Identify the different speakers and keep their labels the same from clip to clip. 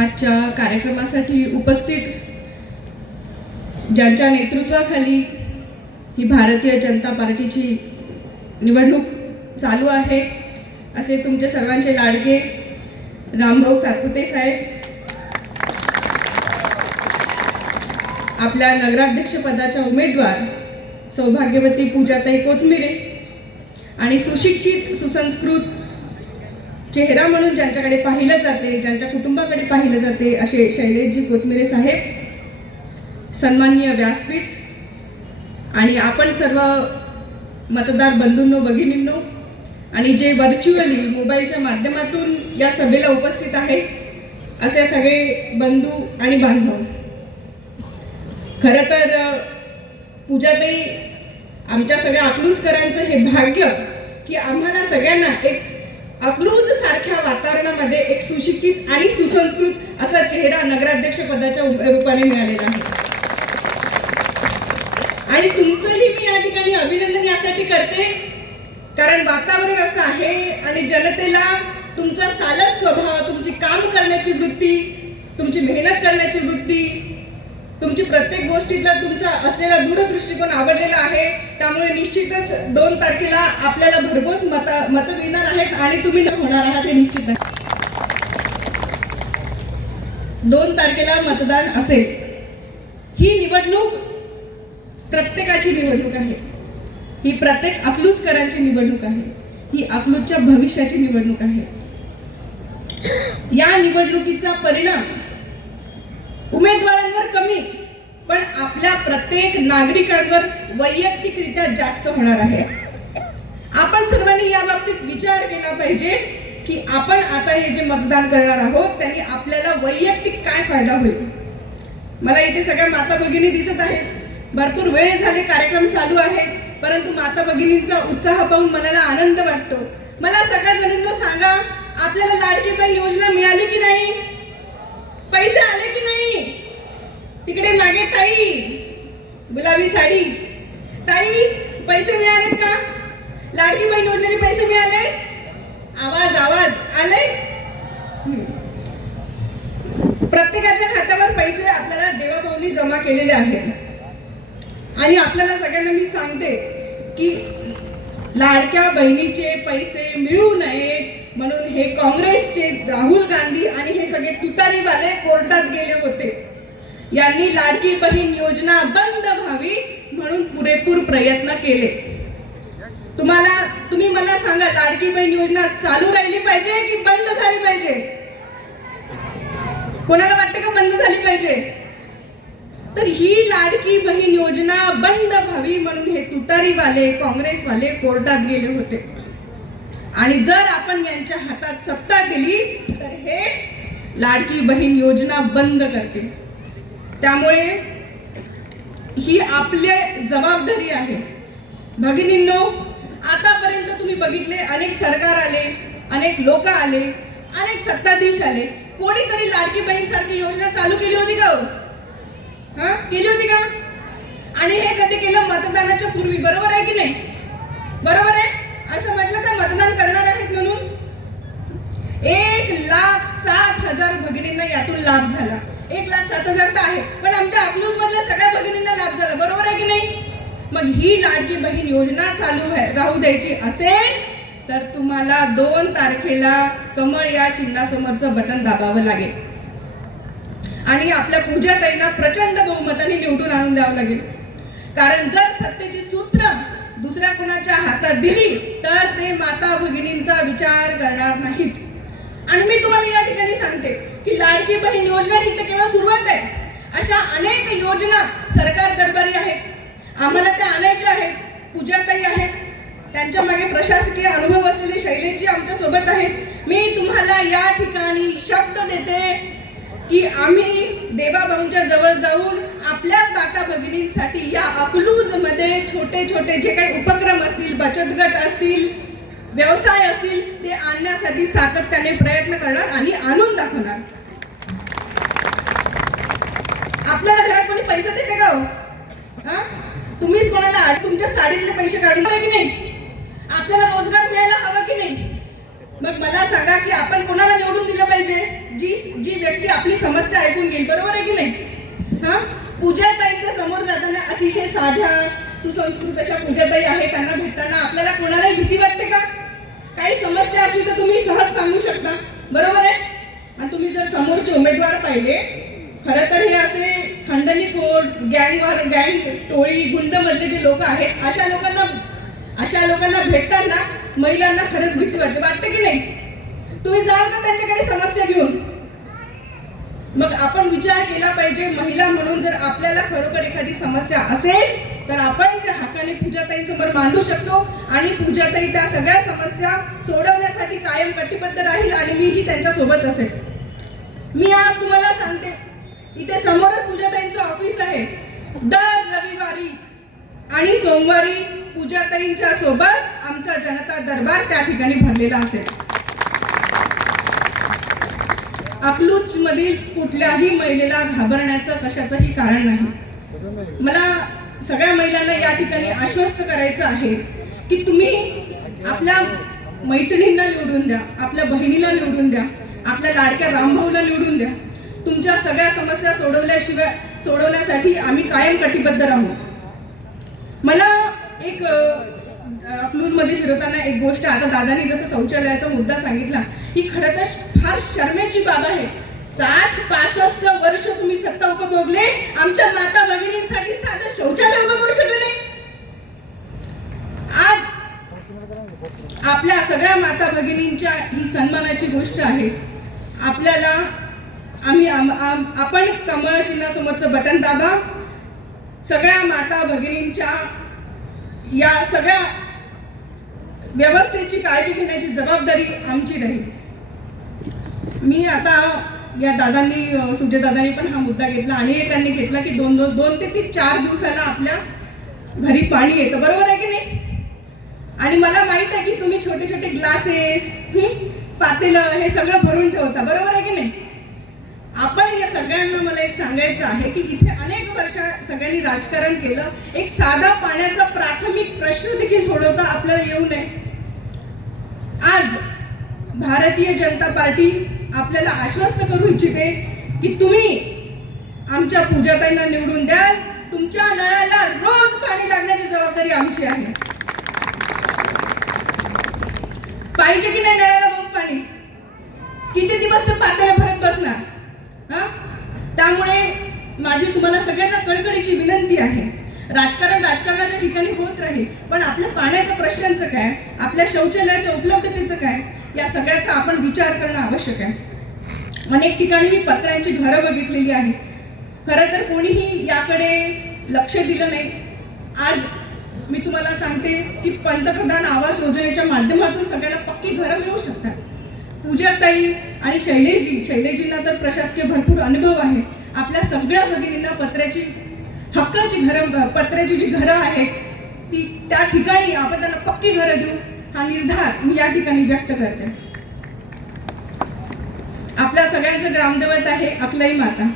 Speaker 1: आजच्या कार्यक्रमासाठी उपस्थित ज्यांच्या नेतृत्वाखाली ही भारतीय जनता पार्टीची निवडणूक चालू आहे असे तुमचे सर्वांचे लाडके रामभाऊ सातपुते साहेब आपल्या नगराध्यक्षपदाच्या उमेदवार सौभाग्यवती पूजाताई कोथमिरे आणि सुशिक्षित सुसंस्कृत चेहरा म्हणून ज्यांच्याकडे पाहिलं जाते ज्यांच्या कुटुंबाकडे पाहिलं जाते असे शैलेशजी कोथमिरे साहेब सन्माननीय व्यासपीठ आणि आपण सर्व मतदार बंधूंनो भगिनींनो आणि जे व्हर्च्युअली मोबाईलच्या माध्यमातून या सभेला उपस्थित आहे असे सगळे बंधू आणि बांधव. खरं तर पूजाताई आमच्या सगळ्या अकलूजकरांचं हे भाग्य की आम्हाला सगळ्यांना एक अकलूज सारख्या वातावरणामध्ये एक सुशिक्षित आणि सुसंस्कृत असा चेहरा नगराध्यक्ष पदाच्या उप- रूपाने मिळालेला आहे. आणि तुमचंही मी या ठिकाणी अभिनंदन यासाठी करते. कारण वातावरण असं आहे आणि जनतेला तुमचा सालस स्वभाव तुमची काम करण्याची वृत्ती तुमची मेहनत करण्याची वृत्ती तुमची प्रत्येक गोष्टीतला तुमचा असलेला दूरदृष्टिकोन आवडलेला आहे. त्यामुळे निश्चितच दोन तारखेला आपल्याला भरघोस मत मतं मिळणार आहेत आणि तुम्ही होणार आहात हे निश्चित आहे. दोन तारखेला मतदान असेल. ही निवडणूक प्रत्येकाची निवडणूक आहे. ही प्रत्येक अकलूजकरांची निवडणूक आहे. ही अकलूजच्या भविष्याची निवडणूक आहे. या निवडणुकीचा परिणाम उमेदवारांवर कमी पण आपल्या प्रत्येक नागरिकांवर वैयक्तिकरित्या जास्त होणार आहे. आपण सर्वांनी या बाबतीत विचार केला पाहिजे की आपण आता हे जे मतदान करणार आहोत त्यांनी आपल्याला वैयक्तिक काय फायदा होईल? मला इथे सगळ्या माता भगिनी दिसत आहेत. भरपूर वेळ झाले कार्यक्रम चालू आहे परंतु माता भगिनींचा उत्साह पाहून मनाला आनंद वाटतो. मला सगळ्या जणांना सांगा आपल्याला लाडकी बहीण योजना मिळाली की नाही? पैसे आले की नाही? तिकडे मागे ताई. गुलाबी साडी. ताई पैसे मिळालेत का? लाडकी बहीण योजनेचे पैसे मिळाले? आवाज आवाज. आले प्रत्येकाच्या खात्यावर पैसे आपल्याला देवाभाऊनी जमा केलेले आहेत. आणि आपल्याला सगळ्यांना मी सांगते की लाडक्या बहिणीचे पैसे मिळू नयेत म्हणून हे काँग्रेसचे राहुल गांधी आणि हे सगळे तुतारीवाले कोर्टात गेले होते. यांनी लाडकी बहीण योजना बंद व्हावी म्हणून पुरेपूर प्रयत्न केले. तुम्हाला तुम्ही मला सांगा लाडकी बहीण योजना चालू राहिली पाहिजे की बंद झाली पाहिजे? कोणाला वाटतं का बंद झाली पाहिजे? तर ही लाडकी बहीण योजना बंद व्हावी म्हणून हे तुतारीवाले काँग्रेसवाले कोर्टात गेले होते. आणि जर आपण यांच्या हातात सत्ता दिली तर हे लाडकी बहीण योजना बंद करतील. त्यामुळे ही आपली जबाबदारी आहे. भगिनींनो आतापर्यंत तुम्ही बघितले अनेक सरकार आले अनेक लोक आले अनेक सत्ताधीश आले. कोणीतरी लाडकी बहीण सारखी योजना चालू केली होती का हा? केली होती का? आणि हे कधी केलं? मतदानाच्या पूर्वी. बरोबर आहे की नाही? बरोबर आहे? असं म्हटलं का मतदान करणार आहेत म्हणून? एक लाख सात हजार भगिनींना यातून लाभ झाला. एक लाख सात हजार तर आहे. पण आमच्या अकलूज मधल्या सगळ्या भगिनींना लाभ झाला. बरोबर आहे की नाही? मग ही लाडकी बहीण योजना चालू आहे. राहू द्यायची असेल तर तुम्हाला दोन तारखेला कमळ या चिन्हासमोरचं बटन दाबावं लागेल. आणि आपल्या पूजाताईंना प्रचंड बहुमताने निवडून आणून द्यावं लागेल. कारण जर सत्तेची सूत्र दुसऱ्या कुणाच्या हातात दिली तर ते माता भगिनींचा विचार करणार नाहीत. आणि मी तुम्हाला या ठिकाणी सांगते की लाडकी बहीण योजना ही तर केवळ सुरुवात आहे. अशा अनेक योजना सरकार दरबारी आहेत आम्हाला त्या आणायच्या आहेत पूजाताई आहेत. त्यांच्या मागे प्रशासकीय अनुभव असलेले शैलेशजी आमच्यासोबत आहेत. मी तुम्हाला या ठिकाणी शब्द देते की आम्ही देवाभाऊंच्या जवळ जाऊन आपल्या काका भगिनींसाठी या अकलूजमध्ये छोटे छोटे जे काही उपक्रम असतील बचत गट असतील व्यवसाय असतील ते आणण्यासाठी सातत्याने प्रयत्न करणार आणि आणून दाखवणार. आपल्याला घरात कोणी पैसे देते का हो? तुम्हीच कोणाला तुमच्या साडीतले पैसे काढून की नाही? आपल्याला रोजगार मिळायला हवा की नाही? मग मला सांगा की आपण कोणाला निवडून दिलं पाहिजे? जी जी व्यक्ती आपली समस्या ऐकून घेईल बरोबर आहे की नाही? हा? पूजाताईंच्या समोर जाताना अतिशय साध्या सुसंस्कृत अशा पूजाताई आहे त्यांना भेटताना आपल्याला कोणालाही भीती वाटते का? काही समस्या असली तर तुम्ही सहज सांगू शकता. बरोबर आहे? आणि तुम्ही जर समोरचे उमेदवार पाहिले खरं तर हे असे खंडणी कोर्ट गँगवार गँग टोळी गुंड मधले जे लोक आहेत अशा लोकांना अशा लोकांना भेटताना महिलांना खरंच भीती वाटते. वाटते की नाही? तुम्ही जाल का त्यांच्याकडे समस्या घेऊन? मग आपण विचार केला पाहिजे महिला म्हणून जर आपल्याला खरोखर एखादी समस्या असेल तर आपण त्या पूजाताई समोर मांडू शकतो आणि पूजाताई त्या सगळ्या समस्या सोडवण्यासाठी कायम कटिबद्ध राहील आणि मीही त्यांच्यासोबत असेल. मी आज तुम्हाला सांगते इथे समोरच पूजाताईंचं ऑफिस आहे. दर रविवारी आणि सोमवारी पूजाताईंच्या सोबत आमचा जनता दरबार त्या ठिकाणी भरलेला असेल. अकलूज मधील कुठल्याही महिलेला घाबरण्याचं कशाचंही कारण नाही. मला सगळ्या महिलांना या ठिकाणी आश्वस्त करायचं आहे की तुम्ही आपल्या मैत्रिणींना निवडून द्या आपल्या बहिणीला निवडून द्या आपल्या लाडक्या रामभाऊला निवडून द्या. तुमच्या सगळ्या समस्या सोडवल्याशिवाय सोडवण्यासाठी आम्ही कायम कटिबद्ध राहू. मला एक अकलूजमध्ये फिरवताना एक गोष्ट आता दादानी जसं शौचालयाचा मुद्दा सांगितला ही खरं तर फार शर्मेची बाब आहे. साठ पासष्ट वर्ष तुम्ही सत्ता उपभोगले. आमच्या माता भगिनींसाठी साधं शौचालय उभं करू शकले नाही. आज आपल्या सगळ्या माता भगिनींच्या ही सन्मानाची गोष्ट आहे. आपल्याला आम्ही आपण कमळ चिन्हासमोरचं बटन दाबा. सगळ्या माता भगिनींच्या या सगळ्या व्यवस्थेची काळजी घेण्याची जबाबदारी आमची राहील. मी आता या दादांनी अं, सुजयदादांनी पण हा मुद्दा घेतला. आणि त्यांनी घेतला की दोन दोन दोन ते तीन चार दिवसाला आपल्या घरी पाणी येतं. बरोबर आहे की नाही? आणि मला माहीत आहे की तुम्ही छोटे छोटे ग्लासेस पातेलं हे सगळं भरून ठेवता. बरोबर आहे की नाही? आपण या सगळ्यांना मला एक सांगायचं आहे की इथे अनेक वर्ष सगळ्यांनी राजकारण केलं. एक साधा पाण्याचा प्राथमिक प्रश्न देखील सोडवता आपल्याला येऊ नये. आज भारतीय जनता पार्टी आपल्याला आश्वस्त करू इच्छिते की तुम्ही आमच्या पूजाताईंना निवडून द्याल. तुमच्या नळाला रोज पाणी लागण्याची जबाबदारी आमची आहे. पाहिजे की नाही नळाला रोज पाणी? किती दिवस तर पातळ्या भरत बसणार? हा? त्यामुळे माझी तुम्हाला सगळ्यांना कळकळीची विनंती आहे. राजकारण राजकारणाच्या ठिकाणी होत राहील पण आपल्या पाण्याच्या प्रश्नांचं काय? आपल्या शौचालयाच्या उपलब्धतेचं काय? या सगळ्याचा आपण विचार करणं आवश्यक आहे. अनेक ठिकाणी मी पत्र्यांची घरं बघितलेली आहेत. खरं तर कोणीही याकडे लक्ष दिलं नाही. आज मी तुम्हाला सांगते की पंतप्रधान आवास योजनेच्या माध्यमातून सगळ्यांना पक्की घरं मिळू शकतात. पूजाताई आणि शैलेशजी शैलेशजींना तर प्रशासकीय भरपूर अनुभव आहे. आपल्या सगळ्या भगिनींना पत्र्याची हक्काची घरं पत्र्याची जी घरं आहेत ती त्या ठिकाणी आपण त्यांना पक्की घरं देऊ. हा निर्धार मी या ठिकाणी व्यक्त करते. आपल्या सगळ्यांचं ग्रामदैवत आहे अकलाई माता.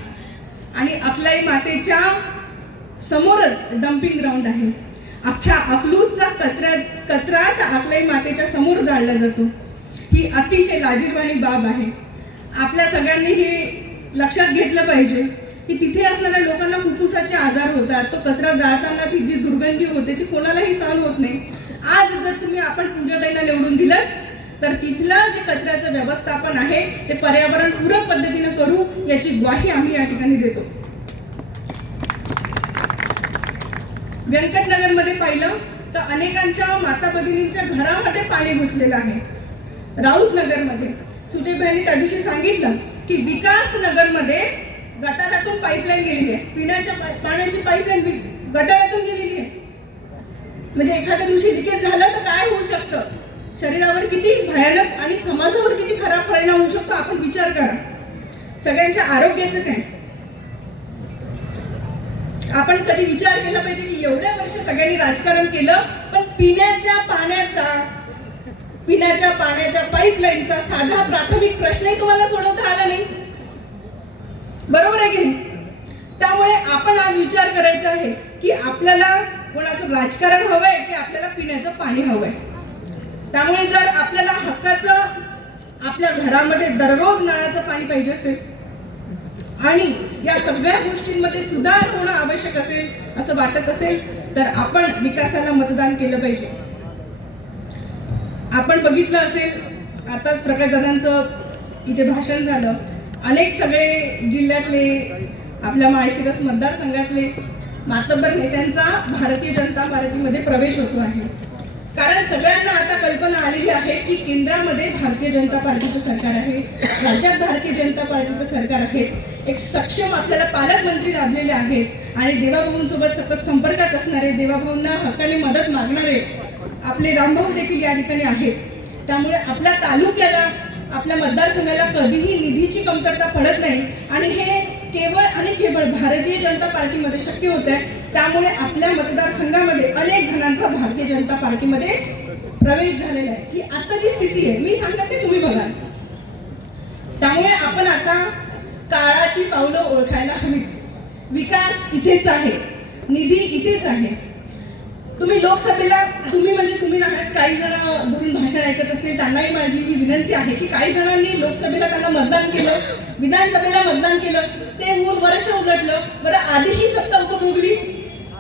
Speaker 1: आणि अकलाई मातेच्या समोरच डम्पिंग ग्राउंड आहे. अख्ख्या अकलूतचा कचरा कचरा तर अकलाई मातेच्या समोर जाळला जातो. ही अतिशय लाजीरवाणी बाब आहे. आपल्या सगळ्यांनी हे लक्षात घेतलं पाहिजे की तिथे असणाऱ्या लोकांना फुफ्फुसाचे आजार होतात. तो कचरा जाळताना ती जी दुर्गंधी होते ती कोणालाही सहन होत नाही. आज जर तुम्ही आपण पूजाताईंना निवडून दिलं तर तिथलं जे कचऱ्याचं व्यवस्थापन आहे ते पर्यावरण पूरक पद्धतीने करू याची ग्वाही आम्ही या ठिकाणी देतो. व्यंकटनगरमध्ये पाहिलं तर अनेकांच्या माता भगिनींच्या घरामध्ये पाणी घुसलेलं आहे. राऊत नगरमध्ये सुटेबाईंनी त्या दिवशी सांगितलं की विकास नगरमध्ये गटारातून पाईपलाईन गेलेली आहे. पिण्याच्या पाण्याची पाईपलाईन गटारातून गेलेली आहे. म्हणजे एखाद्या दिवशी लिकेज झालं तर काय होऊ शकतं? शरीरावर किती भयानक आणि समाजावर किती खराब परिणाम होऊ शकतो आपण विचार करा. सगळ्यांच्या आरोग्याचं काय? आपण कधी विचार केला पाहिजे की एवढ्या वर्ष सगळ्यांनी राजकारण केलं पण पिण्याच्या पाण्याचा पिण्याच्या पाण्याच्या पाईपलाईनचा साधा प्राथमिक प्रश्नही तुम्हाला सोडवता आला नाही. बरोबर आहे की नाही? त्यामुळे आपण आज विचार करायचा आहे की आपल्याला कोणाचं राजकारण हवंय की आपल्याला पिण्याचं पाणी हवंय? त्यामुळे जर आपल्याला हक्काचं आपल्या घरामध्ये दररोज नळाचं पाणी पाहिजे असेल आणि या सगळ्या गोष्टींमध्ये सुधार होणं आवश्यक असेल असं वाटत असेल तर आपण विकासाला मतदान केलं पाहिजे. आपण बघितलं असेल आताच प्रकाशदादांचं इथे भाषण झालं. अनेक सगळे जिल्ह्यातले आपल्या माळशिरस मतदारसंघातले मातब्बर नेत्यांचा भारतीय जनता पार्टीमध्ये प्रवेश होतो आहे. कारण सगळ्यांना आता कल्पना आलेली आहे की केंद्रामध्ये भारतीय जनता पार्टीचं सरकार आहे राज्यात भारतीय जनता पार्टीचं सरकार आहे. एक सक्षम आपल्याला पालकमंत्री लाभलेले आहेत आणि देवाभाऊंसोबत सतत संपर्कात असणारे देवाभाऊंना हक्काने मदत मागणारे आपले रामभाऊ देखील या ठिकाणी आहेत. त्यामुळे आपल्या तालुक्याला आपल्या मतदारसंघाला कधीही निधीची कमतरता पडत नाही. आणि हे केवळ आणि केवळ भारतीय जनता पार्टीमध्ये शक्य होत आहे त्यामुळे आपल्या मतदारसंघामध्ये अनेक जणांचा भारतीय जनता पार्टीमध्ये प्रवेश झालेला आहे. ही आताची स्थिती आहे मी सांगत नाही तुम्ही बघा. त्यामुळे आपण आता काळाची पावलं ओळखायला हवीत. विकास इथेच आहे. निधी इथेच आहे. तुम्ही लोकसभेला तुम्ही म्हणजे तुम्ही काही जण बोलून भाषण ऐकत असतील त्यांनाही माझी ही विनंती आहे की काही जणांनी लोकसभेला त्यांना मतदान केलं विधानसभेला मतदान केलं ते होऊन वर्ष उलटलं. बरं आधी ही सत्ता उपभोगली.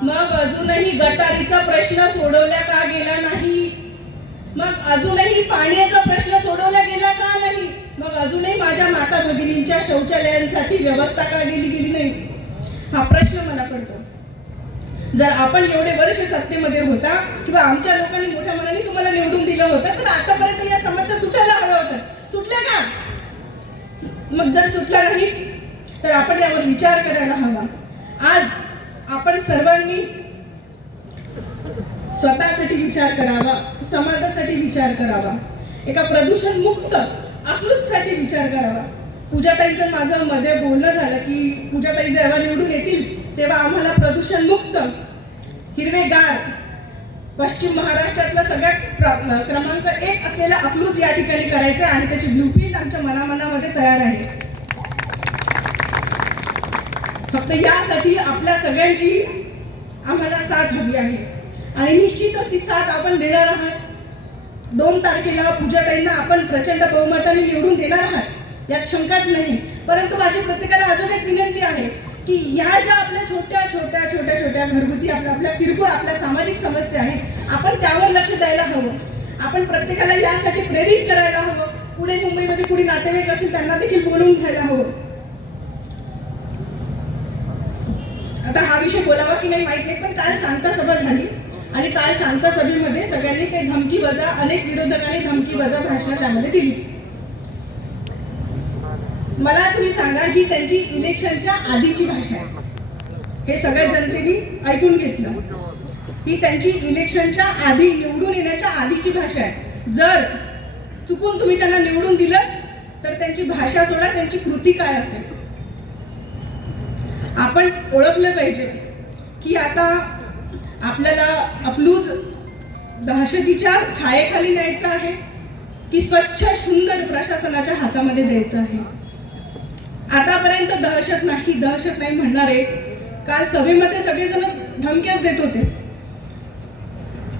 Speaker 1: मग अजूनही गटारीचा प्रश्न सोडवला का गेला नाही? मग अजूनही पाण्याचा प्रश्न सोडवला गेला का नाही? मग अजूनही माझ्या माता भगिनींच्या शौचालयांसाठी व्यवस्था का गेली गेली नाही? हा प्रश्न मला पडतो. जर आपण एवढे वर्ष सत्तेमध्ये होता किंवा आमच्या लोकांनी मोठ्या मनाने तुम्हाला निवडून दिलं होतं तर आतापर्यंत या समस्या सुटायला हव्या होत्या. सुटल्या का? मग जर सुटला नाही तर आपण यावर विचार करायला हवा. आज आपण सर्वांनी स्वतःसाठी विचार करावा समाजासाठी विचार करावा एका प्रदूषण मुक्त साठी विचार करावा. पूजाताईंचं माझं मध्ये बोलणं झालं की पूजाताई जेव्हा निवडून येतील तेव्हा आम्हाला प्रदूषण मुक्त हिरवेगार पश्चिम महाराष्ट्रातला सगळ्यात क्रमांक एक असलेला अकलूज या ठिकाणी करायचं आणि त्याची ब्लूप्रिंट आमच्या मनामनामध्ये तयार आहे. फक्त यासाठी आपल्या सगळ्यांची आम्हाला साथ हवी आहे. आणि निश्चितच ती साथ आपण देणार आहात. दोन तारखेला पूजाताईंना आपण प्रचंड बहुमताने निवडून देणार आहात. यात शंकाच नाही. परंतु माझी प्रत्येकाला अजून एक विनंती आहे. की ह्या ज्या आपल्या छोट्या छोट्या छोट्या छोट्या घरगुती आपल्या आपल्या किरकोळ आपल्या सामाजिक समस्या आहेत आपण त्यावर लक्ष द्यायला हवं. आपण प्रत्येकाला यासाठी प्रेरित करायला हवं. पुणे मुंबईमध्ये कुणी नातेवाईक असेल त्यांना देखील बोलवून घ्यायला हवं. आता हा विषय बोलावा की नाही माहीत नाही पण काल सांगता सभा झाली. आणि काल सांगता सभेमध्ये सगळ्यांनी काही धमकी वजा अनेक विरोधकांनी धमकी वजा भाषणं त्यामध्ये दिली. मला तुम्ही सांगा ही त्यांची इलेक्शनच्या आधीची भाषा आहे. हे सगळ्या जनतेने ऐकून घेतलं. ही त्यांची इलेक्शनच्या आधी निवडून येण्याच्या आधीची भाषा आहे. जर चुकून तुम्ही त्यांना निवडून दिलं तर त्यांची भाषा सोडा त्यांची कृती काय असेल? आपण ओळखलं पाहिजे की आता आपल्याला अकलूज दहशतीच्या छायेखाली न्यायचं आहे की स्वच्छ सुंदर प्रशासनाच्या हातामध्ये द्यायचं आहे? आतापर्यंत दहशत नाही दहशत नाही म्हणणारे काल सभेमध्ये सगळेजण धमक्याच देत होते.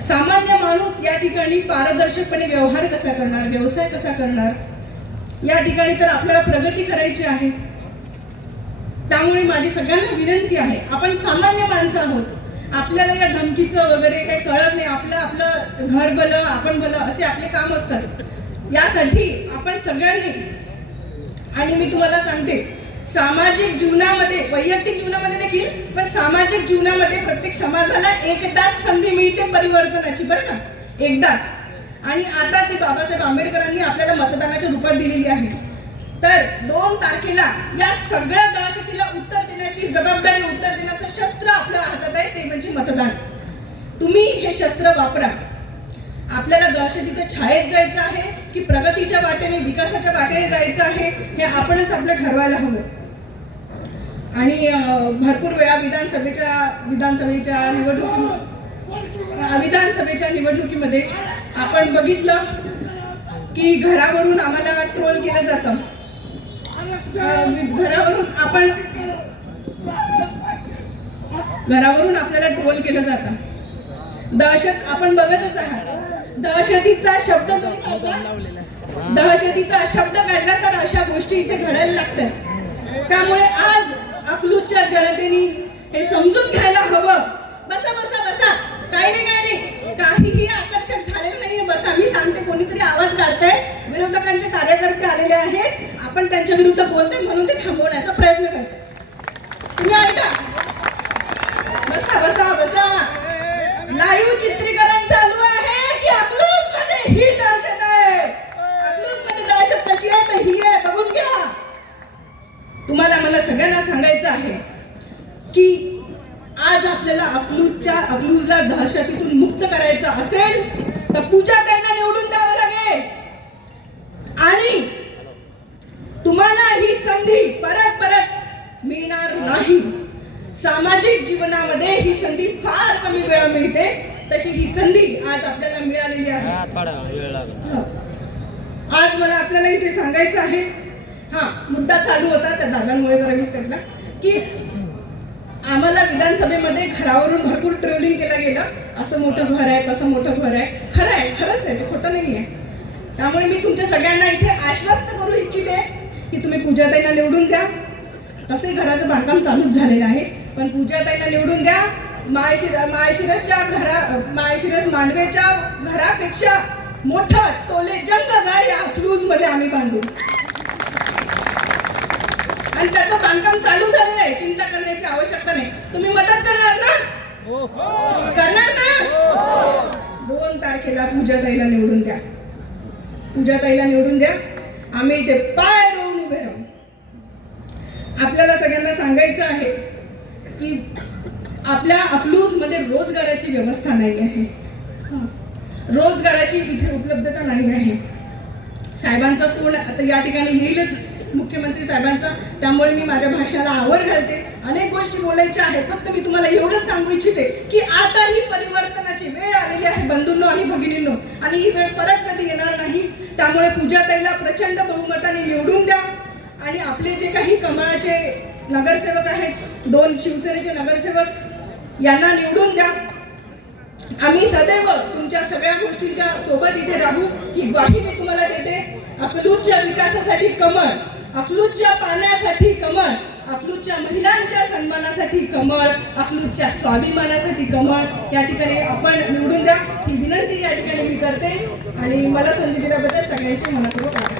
Speaker 1: सामान्य माणूस या ठिकाणी पारदर्शकपणे व्यवहार कसा करणार व्यवसाय कसा करणार? या ठिकाणी तर आपल्याला प्रगती करायची आहे. त्यामुळे माझी सगळ्यांना विनंती आहे आपण सामान्य माणसं आहोत. आपल्याला या धमकीचं वगैरे काही कळत नाही आपलं आपलं घर भलं आपण भलं असे आपले काम असतात. यासाठी आपण सगळ्यांनी आणि मी तुम्हाला सांगते सामाजिक जीवनामध्ये वैयक्तिक जीवनामध्ये देखील पण सामाजिक जीवनामध्ये प्रत्येक समाजाला एकदाच संधी मिळते परिवर्तनाची बरं का? एकदाच. आणि आता ती बाबासाहेब आंबेडकरांनी आपल्याला मतदानाच्या रूपात दिलेली आहे. तर दोन तारखेला या सगळ्या दहशतीला उत्तर देण्याची जबाबदारी उत्तर देण्याचं शस्त्र आपल्या हातात आहे ते म्हणजे मतदान. तुम्ही हे शस्त्र वापरा. आपल्याला दहशतीच्या छायेत जायचं आहे की प्रगतीच्या वाटेने विकासाच्या वाटेने जायचं आहे हे आपणच आपलं ठरवायला हवं. आणि भरपूर वेळा विधानसभेच्या विधानसभेच्या निवडणुकी विधानसभेच्या निवडणुकीमध्ये आपण बघितलं की घरावरून आम्हाला ट्रोल केलं जातं. घरावरून आपण घरावरून आपल्याला ट्रोल केलं जातं. दहशत आपण बघतच आहात. दहशतीचा शब्द दहशतीचा शब्द काढला तर अशा गोष्टी इथे घडायला लागतात. त्यामुळे आज अकलूजच्या जनतेने हे समजून घ्यायला हवं. बसा बसा बसा. काही नाही काही नाही. काहीही आकर्षक झालेलं नाहीये. बसा. मी सांगते कोणीतरी आवाज काढतंय. विरोधकांचे कार्यकर्ते आलेले आहेत. आपण त्यांच्या विरुद्ध बोलतोय म्हणून ते थांबवण्याचा प्रयत्न करते तुम्ही ऐका. बसा बसा बसा. लाईव्ह चित्रीकरण चालू आहे की अकलूजमध्ये ही दहशत आहे अकलूजमध्ये दहशत कशी आहे तर ही आहे बघून घ्या तुम्हाला मला सगळ्यांना सांगायचं आहे की आज आपल्याला अकलूजच्या अकलूजला दहशतीतून मुक्त करायचं असेल तर पूजा त्यांना निवडून द्यावं लागेल. आणि तुम्हाला ही संधी परत परत मिळणार नाही. सामाजिक जीवनामध्ये ही संधी फार कमी वेळा मिळते. तशी ही संधी आज आपल्याला मिळालेली आहे. आज मला आपल्याला इथे सांगायचं आहे हा मुद्दा चालू होता त्या दादांमुळे जरा मिस करला की आम्हाला विधानसभेमध्ये घरावरून भरपूर ट्रोलिंग केलं गेलं. असं मोठं घर आहे तसं मोठं घर आहे. खरं आहे खरंच आहे ते खोटं नाही आहे त्यामुळे मी तुमच्या सगळ्यांना इथे आश्वस्त करू इच्छिते की तुम्ही पूजाताईंना निवडून द्या. तसे घराचं बांधकाम चालूच झालेलं आहे. पण पूजाताईंना निवडून द्या. माळशिर माळशिरसच्या घरा माळशिरस मांडवेच्या घरापेक्षा मोठं टोले जंग घर या क्लूजमध्ये आम्ही बांधू. आणि त्याचं बांधकाम चालू झालेलं आहे. चिंता करण्याची आवश्यकता नाही. तुम्ही मदत करणार ना? करणार ना? दोन तारखेला पूजाताईला निवडून द्या. पूजाताईला निवडून द्या. आम्ही इथे पाय रोवून उभे राहू. आपल्याला सगळ्यांना सांगायचं आहे की आपल्या अकलूजमध्ये रोजगाराची व्यवस्था नाही आहे. हं. रोजगाराची इथे उपलब्धता नाही आहे. साहेबांचा फोन आता या ठिकाणी येईलच. मुख्यमंत्री साहेबांचा. त्यामुळे मी माझ्या भाषाला आवड घालते. अनेक गोष्टी बोलायच्या आहेत. फक्त मी तुम्हाला एवढंच सांगू इच्छिते की आता ही परिवर्तनाची वेळ आलेली आहे बंधूंनो आणि भगिनींनो. आणि ही वेळ परत कधी येणार नाही. त्यामुळे पूजाताईला प्रचंड बहुमताने निवडून द्या. आणि आपले जे काही कमळाचे नगरसेवक आहेत दोन शिवसेनेचे नगरसेवक यांना निवडून द्या. आम्ही सदैव तुमच्या सगळ्या गोष्टींच्या सोबत इथे राहू. ही ग्वाही मी तुम्हाला देते. अकलूजच्या विकासासाठी कमळ. अकलूजच्या पाण्यासाठी कमळ अकलूजच्या महिलांच्या सन्मानासाठी कमळ अकलूजच्या स्वाभिमानासाठी कमळ. या ठिकाणी आपण निवडून द्या. ही विनंती या ठिकाणी मी करते. आणि मला संधी दिल्याबद्दल सगळ्यांचे मनापूर्वक